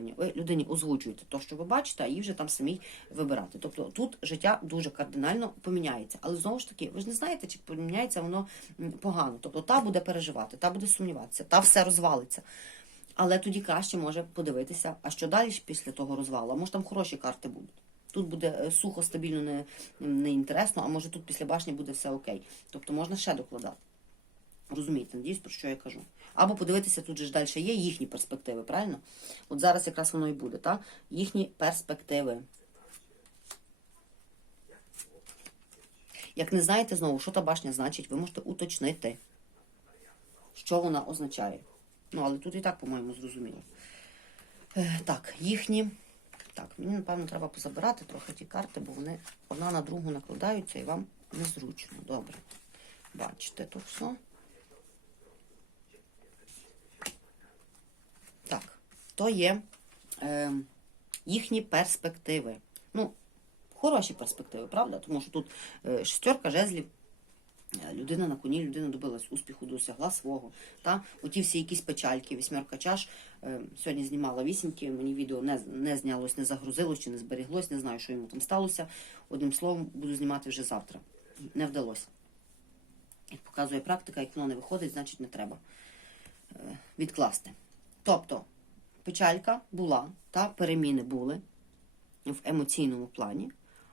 задоволення. Ви людині озвучуєте те, що ви бачите, а їй вже там самій вибирати. Тобто тут життя дуже кардинально поміняється. Але знову ж таки, ви ж не знаєте, чи поміняється воно погано. Тобто та буде переживати, та буде сумніватися, та все розвалиться. Але тоді краще може подивитися, а що далі після того розвалу? А може там хороші карти будуть. Тут буде е, сухо, стабільно, не, не інтересно, а може тут після башні буде все окей. Тобто можна ще докладати. Розумієте, надіюсь, про що я кажу. Або подивитися, тут же ж далі є їхні перспективи, правильно? От зараз якраз воно і буде, так? Їхні перспективи. Як не знаєте знову, що та башня значить, ви можете уточнити, що вона означає. Ну, але тут і так, по-моєму, зрозуміло. Е, так, їхні. Так, мені, напевно, треба позабирати трохи ті карти, бо вони одна на другу накладаються і вам незручно. Добре. Бачите тут все. Так, то є е, їхні перспективи. Ну, хороші перспективи, правда? Тому що тут е, шестерка жезлів. Е, Людина на коні, людина добилась успіху, досягла свого. Та? Оті всі якісь печальки, вісьмерка чаш. Е, Сьогодні знімала вісімки, мені відео не, не знялось, не загрузилось чи не зберіглось, не знаю, що йому там сталося. Одним словом, буду знімати вже завтра. Не вдалося. Як показує практика, як воно не виходить, значить не треба е, відкласти. Тобто, печалька була, та переміни були в емоційному плані.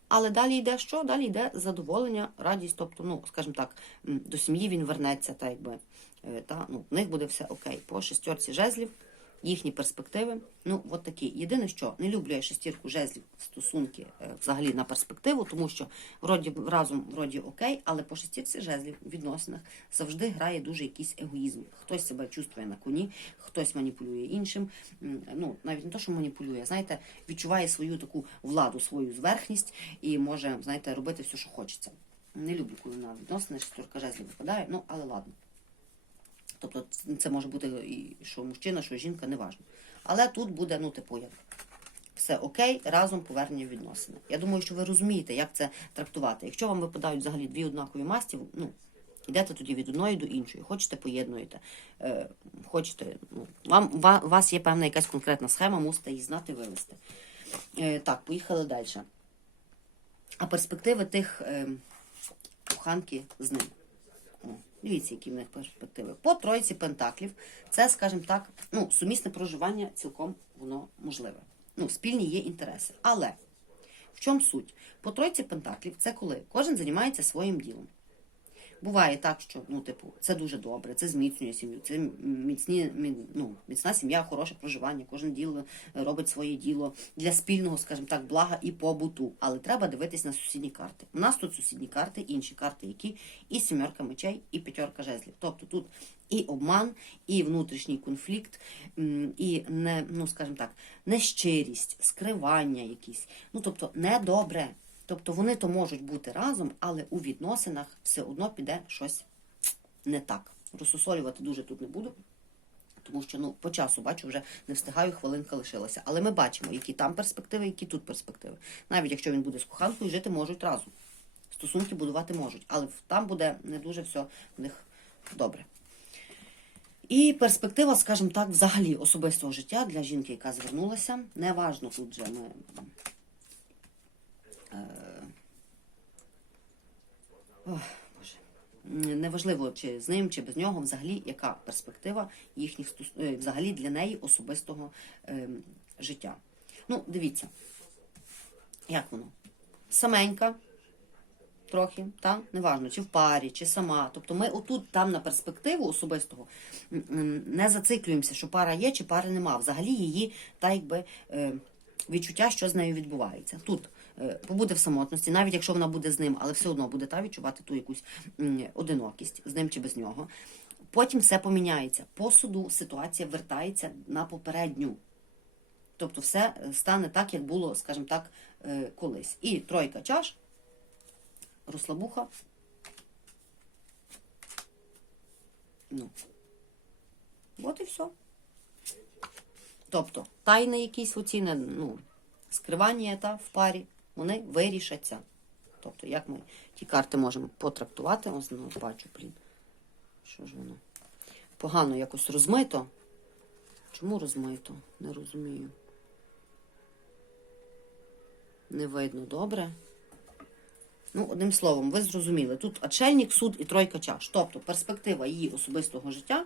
Але далі йде що? Далі йде задоволення, радість. Тобто, ну, скажімо так, до сім'ї він вернеться, та якби е, та, ну, в них буде все окей. По шестерці жезлів, їхні перспективи. Ну, от такі. Єдине, що не люблю я шестірку жезлів стосунки е, взагалі на перспективу, тому що вроді разом вроді окей, але по шестірці жезлів у відносинах завжди грає дуже якийсь егоїзм. Хтось себе чувствує на коні, хтось маніпулює іншим. Ну, навіть не то, що маніпулює, знаєте, відчуває свою таку владу, свою зверхність і може, знаєте, робити все, що хочеться. Не люблю, коли на відносини шестерка жезлів випадає, ну але ладно. Тобто це може бути і що мужчина, що жінка, неважно. Але тут буде, ну, типу, як все окей, разом повернення відносини. Я думаю, що ви розумієте, як це трактувати. Якщо вам випадають взагалі дві однакові масті, ну, йдете тоді від одної до іншої, хочете, поєднуєте. Е, хочете, ну, вам, ва- у вас є певна якась конкретна схема, мусите її знати, вивести. Е, так, поїхали далі. А перспективи тих е, коханки з ним. Дивіться, які в них перспективи. По тройці пентаклів це, скажімо так, ну, сумісне проживання цілком воно можливе. Ну, спільні є інтереси. Але в чому суть? По тройці пентаклів це коли кожен займається своїм ділом. Буває так, що ну, типу, це дуже добре, це зміцнює сім'ю, це міцні, мі- ну, міцна сім'я, хороше проживання, кожен діло робить своє діло для спільного, скажімо так, блага і побуту. Але треба дивитись на сусідні карти. У нас тут сусідні карти, інші карти, які і сімерка мечей, і п'ятерка жезлів. Тобто тут і обман, і внутрішній конфлікт, і не, ну скажімо так, нещирість, скривання якісь. Ну тобто недобре. Тобто вони то можуть бути разом, але у відносинах все одно піде щось не так. Розсусолювати дуже тут не буду, тому що ну, по часу бачу, вже не встигаю, хвилинка лишилася. Але ми бачимо, які там перспективи, які тут перспективи. Навіть якщо він буде з коханкою, жити можуть разом. Стосунки будувати можуть, але там буде не дуже все в них добре. І перспектива, скажімо так, взагалі особистого життя для жінки, яка звернулася. Неважно тут же ми Боже. Неважливо, чи з ним, чи без нього, взагалі, яка перспектива їхніх е, взагалі для неї особистого ем, життя. Ну, дивіться, як воно? Саменька, трохи, та? неважно, чи в парі, чи сама. Тобто ми отут, там на перспективу особистого не зациклюємося, що пара є, чи пари нема. Взагалі її та якби. Е, відчуття, що з нею відбувається. Тут е, побуде в самотності, навіть якщо вона буде з ним, але все одно буде та відчувати ту якусь одинокість з ним чи без нього. Потім все поміняється. По суду ситуація вертається на попередню. Тобто все е, стане так, як було, скажімо так, е, колись. І тройка чаш, розслабуха. Ну. От і все. Тобто тайни якісь оці, ну, скривання та в парі, вони вирішаться. Тобто, як ми ті карти можемо потрактувати, ось ну, бачу, блін. Що ж воно? Погано якось розмито. Чому розмито? Не розумію. Не видно добре. Ну, одним словом, ви зрозуміли, тут очельник, суд і тройка чаш. Тобто перспектива її особистого життя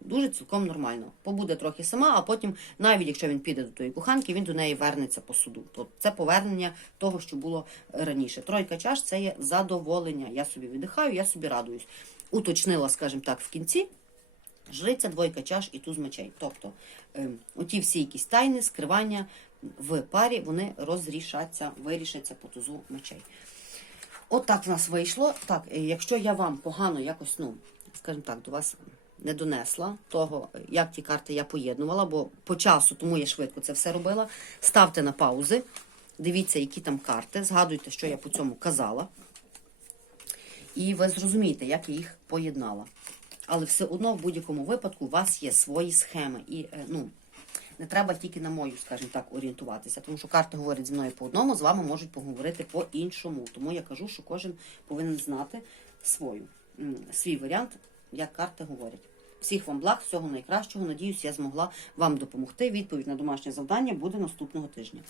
дуже цілком нормально. Побуде трохи сама, а потім, навіть якщо він піде до тої коханки, він до неї вернеться по суду. Тобто це повернення того, що було раніше. Тройка чаш це є задоволення. Я собі віддихаю, я собі радуюсь. Уточнила, скажімо так, в кінці. Жриця, двойка чаш і туз мечей. Тобто, ем, оті всі якісь тайни, скривання в парі, вони розрішаться, вирішаться по тузу мечей. От так в нас вийшло. Так, е, якщо я вам погано якось, ну, скажімо так, до вас не донесла того, як ті карти я поєднувала, бо по часу, тому я швидко це все робила. Ставте на паузи, дивіться, які там карти, згадуйте, що я по цьому казала. І ви зрозумієте, як я їх поєднала. Але все одно в будь-якому випадку у вас є свої схеми. І е, ну, не треба тільки на мою, скажімо так, орієнтуватися. Тому що карти говорять зі мною по одному, з вами можуть поговорити по іншому. Тому я кажу, що кожен повинен знати свою, свій варіант, як карти говорять. Всіх вам благ, всього найкращого. Надіюсь, я змогла вам допомогти. Відповідь на домашнє завдання буде наступного тижня.